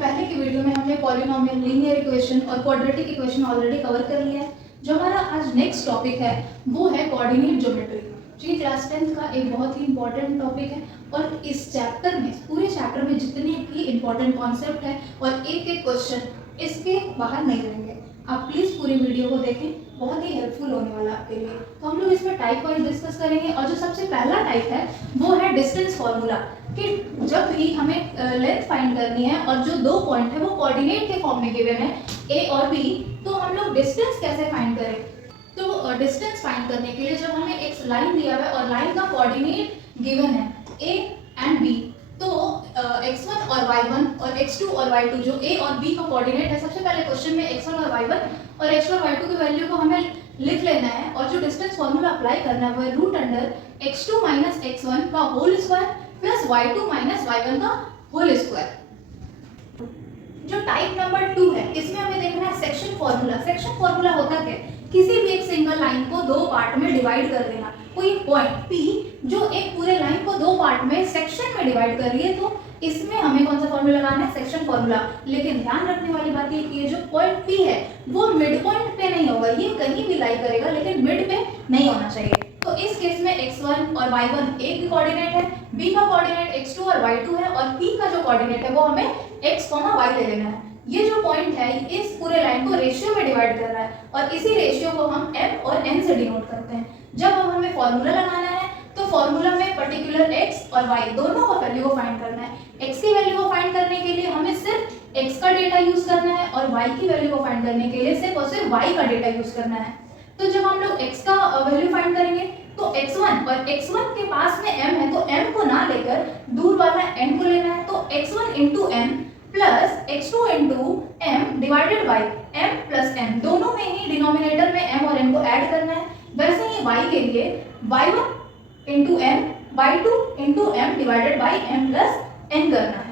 पहले की वीडियो में हमने पॉलिनोमियल, लीनियर इक्वेशन और क्वाड्रेटिक इक्वेशन ऑलरेडी कवर कर लिया है। जो हमारा आज नेक्स्ट टॉपिक है वो है कोऑर्डिनेट ज्योमेट्री। जो क्लास 10th का एक बहुत ही इंपॉर्टेंट टॉपिक है और इस चैप्टर में, पूरे चैप्टर में जितने भी इंपॉर्टेंट कॉन्सेप्ट है और एक एक क्वेश्चन इसके बाहर नहीं रहेंगे। आप प्लीज़ पूरी वीडियो को देखें, बहुत ही हेल्पफुल होने वाला आपके लिए। तो हम लोग इसमें टाइप वाइज डिस्कस करेंगे और जो सबसे पहला टाइप है वो है डिस्टेंस फॉर्मूला, कि जब भी हमें लेंथ फाइंड करनी है और जो दो पॉइंट है वो कोऑर्डिनेट के फॉर्म में गिवन है ए और बी, तो हम लोग डिस्टेंस कैसे फाइंड करें। तो डिस्टेंस फाइंड करने के लिए जब हमें एक लाइन दिया हुआ है और लाइन का कोऑर्डिनेट गिवन है ए एंड बी, तो x1 और y1 और x2 और y2 जो a और b का कोऑर्डिनेट है, सबसे पहले क्वेश्चन में x1 और y1 और x2 और y2 की वैल्यू को हमें लिख लेना है और जो डिस्टेंस फॉर्मूला अप्लाई करना है वो है root under x2 minus x1 का whole square plus y2 minus y1 का होल स्क्वायर। जो टाइप नंबर 2 है इसमें हमें देखना है सेक्शन फॉर्मूला। सेक्शन फॉर्मूला होता क्या है, किसी भी एक सिंगल लाइन को दो पार्ट में डिवाइड कर देना। कोई पॉइंट P जो एक पूरे लाइन को दो पार्ट में सेक्शन में डिवाइड कर रही है, तो इसमें हमें कौन सा फॉर्मूला लगाना है, सेक्शन फॉर्मूला। लेकिन ध्यान रखने वाली बात ये कि ये जो पॉइंट P है वो मिड पॉइंट पे नहीं होगा, ये कहीं भी लाई करेगा लेकिन मिड पे नहीं होना चाहिए। तो इस केस में x1 और y1 a की कोऑर्डिनेट है, b का कोऑर्डिनेट x2 और y2 है और p का जो कोऑर्डिनेट है वो हमें x, y ले लेना है। ये जो पॉइंट है इस पूरे लाइन को रेशियो में डिवाइड कर रहा है और इसी रेशियो को हम m और n से डिनोट करते हैं। जब हमें फॉर्मूला लगाना है तो फॉर्मूला में पर्टिकुलर x और y दोनों का वैल्यू को फाइंड करना है। x की वैल्यू को फाइंड करने के लिए हमें सिर्फ x का डेटा यूज करना है और y की वैल्यू को फाइंड करने के लिए सिर्फ और सिर्फ y का डेटा यूज करना है। तो जब हम लोग x का वैल्यू फाइंड करेंगे तो x1 और x1 के पास में m है तो m को ना लेकर दूर वाला n को लेना है। तो x1 into m plus x2 into m divided by m plus n, दोनों में ही डिनोमिनेटर में m और n को ऐड करना है। वैसे ही y के लिए y1 into m y2 into m divided by m plus n करना है।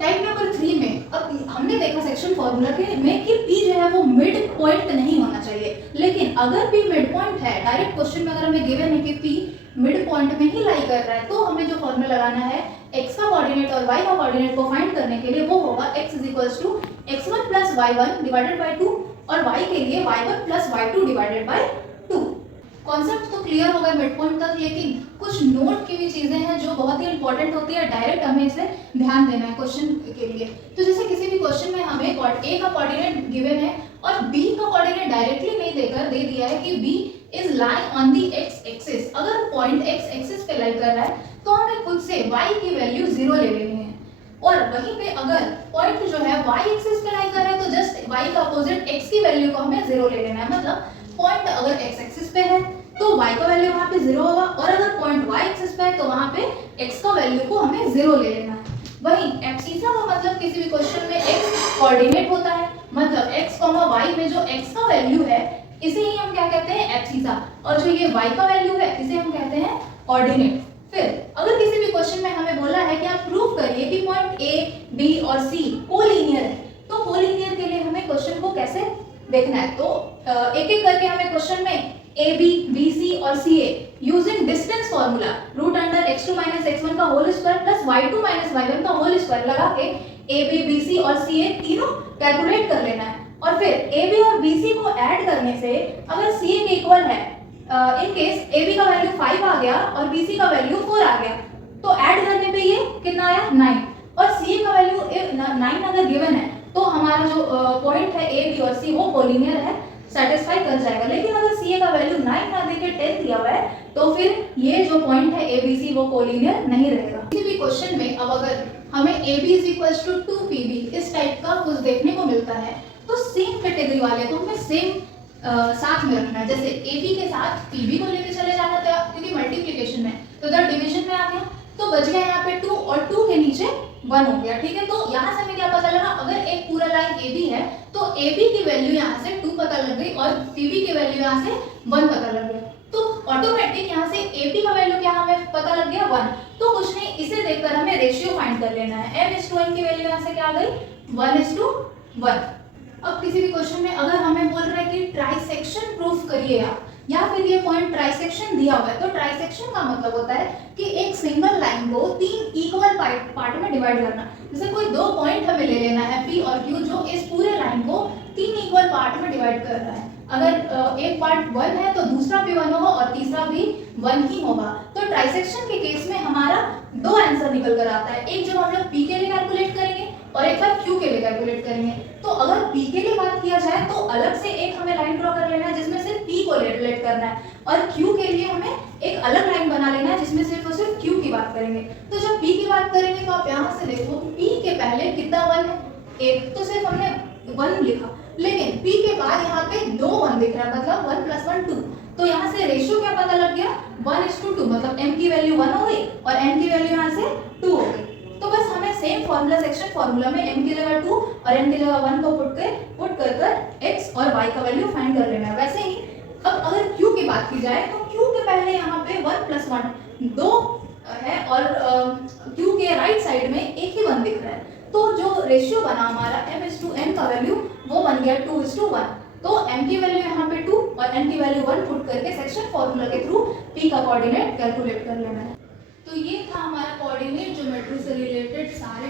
टाइप नंबर 3 में अब हमने देखा सेक्शन फॉर्मूला के में कि P जो है वो मिड पॉइंट नहीं होना चाहिए, लेकिन अगर P मिड पॉइंट है, डायरेक्ट क्वेश्चन में अगर हमें गिवन है कि P मिड पॉइंट में ही लाई कर रहा है, तो हमें जो फॉर्मूला लगाना है x का कोऑर्डिनेट और y का कोऑर्डिनेट को फाइंड करने के लिए वो होगा x x1 plus y1 divided by 2 और y के लिए y1 plus y2 divided by 2। Concept तो क्लियर हो गया मिड पॉइंट तक, लेकिन कुछ नोट की भी चीजें हैं जो बहुत ही इंपॉर्टेंट होती है, डायरेक्ट हमें इसे ध्यान देना है क्वेश्चन के लिए। तो जैसे किसी भी क्वेश्चन में हमें a का कोऑर्डिनेट गिवन है और b का कोऑर्डिनेट डायरेक्टली नहीं देकर दे दिया है कि b is lie on the x axis. अगर पॉइंट x एक्सिस पे लाई कर रहा है तो हमें खुद से y की वैल्यू 0 ले लेनी है, और वहीं पे अगर पॉइंट जो है y एक्सिस पे लाई कर रहा है तो जस्ट y का अपोजिट x की वैल्यू को हमें 0 ले लेना है। मतलब पॉइंट अगर x एक्सिस पे है तो y का वैल्यू वहां पे 0 होगा, और अगर पॉइंट y एक्सिस पे है तो वहां पे x का वैल्यू को हमें 0 ले लेना है। वहीं एब्सिसा का मतलब किसी भी क्वेश्चन में x कोऑर्डिनेट होता है, मतलब x, y में जो x का वैल्यू है इसे ही हम क्या कहते हैं, एब्सिसा, और जो ये y का वैल्यू है इसे हम कहते हैं ऑर्डिनेट। फिर अगर किसी भी क्वेश्चन में हमें बोला है कि आप प्रूव करिए कि पॉइंट a, b और c कोलिनियर है, तो कोलिनियर के लिए हमें क्वेश्चन को कैसे देखना है, तो एक एक करके हमें क्वेश्चन में a b b c और c a using distance formula root under x2 minus x1 का whole square plus y2 minus y1 का होल स्क्वायर लगा के a b b c और c a तीनों कैलकुलेट कर लेना है। और फिर a b और b c को ऐड करने से अगर c a के इक्वल है, इन केस a b का वैल्यू 5 आ गया और b c का वैल्यू 4 आ गया, तो ऐड करने पे ये कितना आया 9, और c a का वैल्यू 9 अगर गिवन है तो हमारा जो पॉइंट है a b और c वो कोलिनियर है, सेटिस्फाई कर जाएगा। लेकिन अगर CA का वैल्यू 9 ना देके 10 दिया हुआ है तो फिर ये जो पॉइंट है ABC वो कोलिनियर नहीं रहेगा। किसी भी क्वेश्चन में अब अगर हमें AB = 2PB इस टाइप का कुछ देखने को मिलता है तो सेम कैटेगरी वाले को हमें सेम साथ में रखना है। जैसे AB के साथ PB को लेके चले जाना था क्योंकि मल्टीप्लिकेशन में, तो इधर डिवीजन में आ गया तो बच गया यहाँ पे 2 और 2 के नीचे 1 हो गया। ठीक है, तो यहाँ से हमें क्या पता लगा, अगर एक पूरा लाइन AB है तो AB की वैल्यू यहाँ से 2 पता लग गई और PB की वैल्यू यहाँ से 1 पता लग गया, तो ऑटोमेटिक यहाँ से AP का वैल्यू क्या हमें पता लग गया 1। तो कुछ नहीं, इसे देखकर हमें रेशियो फाइंड कर लेना है। m/n की वैल्यू यहाँ से क्या आ गई 1:1। अब किसी भी क्वेश्चन में अगर हमें बोल रहा है कि ट्राइसेक्शन प्रूफ करिए आप, या फिर ये पॉइंट ट्राइसेक्शन दिया हुआ है, तो ट्राइसेक्शन का मतलब होता है कि एक सिंगल लाइन को 3 इक्वल पार्ट में डिवाइड करना। जैसे कोई 2 पॉइंट हमें ले लेना है P और Q जो इस पूरे लाइन को 3 इक्वल पार्ट में डिवाइड कर रहा है। अगर एक पार्ट 1 है तो दूसरा भी 1 होगा और तीसरा भी 1 ही होगा। तो ट्राइसेक्शन के केस में हमारा 2 आंसर निकल कर आता है, एक जब हम लोग P के लिए कैलकुलेट करेंगे और एक बार Q के लिए कैलकुलेट करेंगे। तो अगर P के लिए बात किया जाए तो अलग से एक हमें लाइन ड्रॉ कर लेना है जिसमें सिर्फ P को कैलकुलेट करना है, और Q के लिए हमें एक अलग लाइन बना लेना है जिसमें सिर्फ और सिर्फ Q की बात करेंगे। तो जब P की बात करेंगे तो आप यहाँ से देखो P के पहले कितना 1 है, एक, तो सिर्फ हमने 1 लिखा, लेकिन P के बाद यहाँ पे 2 1 दिख रहा है, मतलब 1 + 1 2। तो यहाँ से रेशियो क्या पता लग गया, 1:2, मतलब M की वैल्यू 1 हो गई और N की वैल्यू यहाँ से 2 हो गई। तो बस हमें सेम फॉर्मूला सेक्शन फॉर्मूला में M की जगह 2 और N की जगह 1 को पुट कर X और Y का वैल्यू फाइंड कर लेना है। वैसे ही अब अगर Q की बात की जाए तो Q के पहले यहाँ पे 1 + 1 2 है और Q के राइट साइड में एक ही 1 दिख रहा है, तो जो रेशियो बना हमारा M:N का वैल्यू वो बन गया 2:1। तो M की वैल्यू यहाँ पे 2 और N की वैल्यू 1 पुट करके सेक्शन फॉर्मूला के थ्रू P का कोऑर्डिनेट कैलकुलेट कर लेना है। तो ये था हमारा कोऑर्डिनेट ज्योमेट्री से रिलेटेड सारे